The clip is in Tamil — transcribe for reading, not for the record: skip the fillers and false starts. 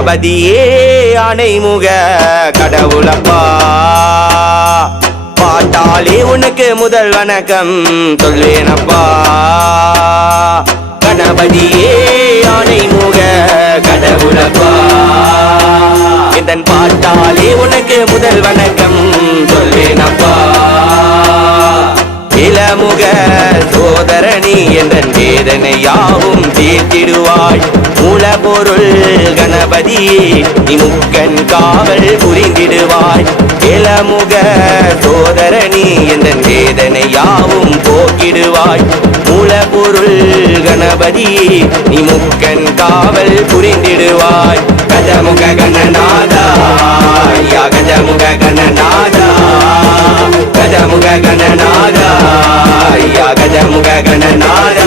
கணபதியே ஆணைமுக கடவுளப்பா பாட்டாலே உனக்கு முதல் வணக்கம் சொல்வேனப்பா கணபதியே ஆணைமுக கடவுளப்பா இதன் பாட்டாலே உனக்கு முதல் வணக்கம் சொல்வேனப்பா இளமுக சோதரணி எந்தன் வேதனை யாவும் தீர்த்திடுவாய் மூலபொருள் கணபதியே நீ முக்கன் காவல் புரிந்திடுவாய் இளமுக சோதரணி எந்தன் வேதனை யாவும் போக்கிடுவாய் மூலபொருள் கணபதியே நீ முக்கன் காவல் புரிந்திடுவாய் கஜமுக கணநாதா யா கஜமுக கணநாதா கஜமுக கணநாதா யா கஜமுக கணநாதா